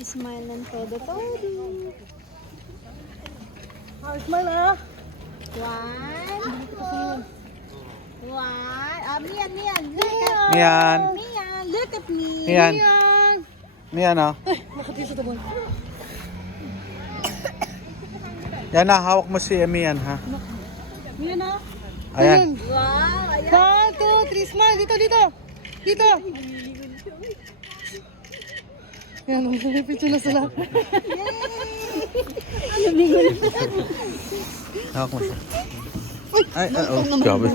Smile ng todo-todo. Smile ah. One. Mian. Mian. Mian, look at me. Mian. Mian oh. Makati sa tabon. Yan na, hawak mo si Mian ha. Mian ah. Ayan. Wow, ayan. 1, 2, 3, smile. Dito. Yan, may picture na sila. Hawak mo siya. Ay, oh, grabe.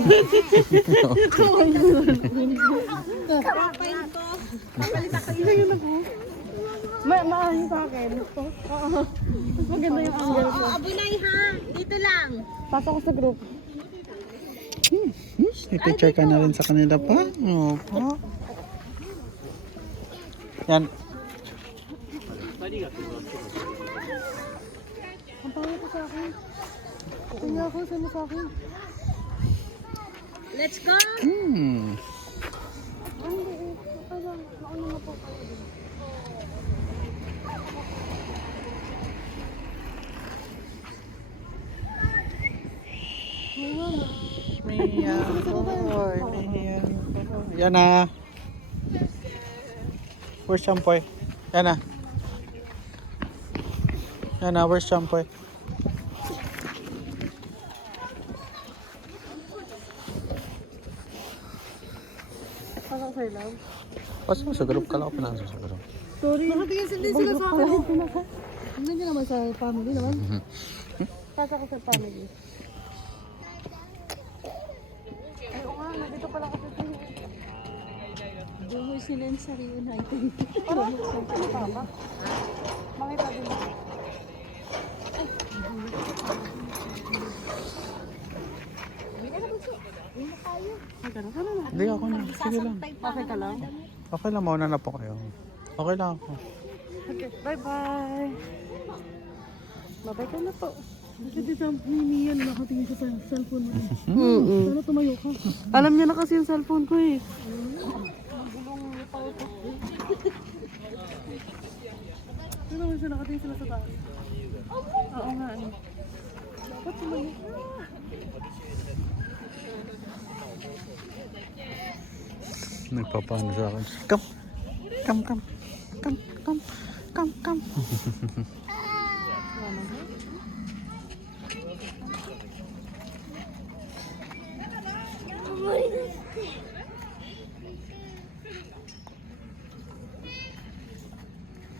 Kapain ko. Papalita ko Yun ako. Maayos sa akin. Oo. Mas maganda yung angle ko. Abunay ha. Dito lang. Pasok ko sa group. I-picture ka na rin sa kanila pa. Opo. Yan. Ang pangit ko sa akin. Kaya ako, saan sa akin? Let's go. Yan na. Where's Champoy? Yan na. Where's Champoy? Pasok sa ilaw. Pasok sa group ka lang ako pinasok sa group. Sorry. Nakatingin sila sa akin. Tingnan niyo naman sa family naman. Pasok ko sa family. Ay, oo nga. Nandito pala kasi sila. Bungo sila sa reunited. Parang ano tama? Makita din ba? Hindi, ako na. Sige lang. Okay ka lang? Okay lang, mauna na po kayo. Okay lang ako. Okay, bye-bye. Bye-bye ka na po. Kasi sa Mimian, nakatingin siya sa cellphone mo. Sana tumayo ka. Alam niya na kasi yung cellphone ko eh. Ano naman siya, nakatingin sila sa taas. Oo nga, ano. Dapat tumayo ka. Nagpapaano sa akin. Come.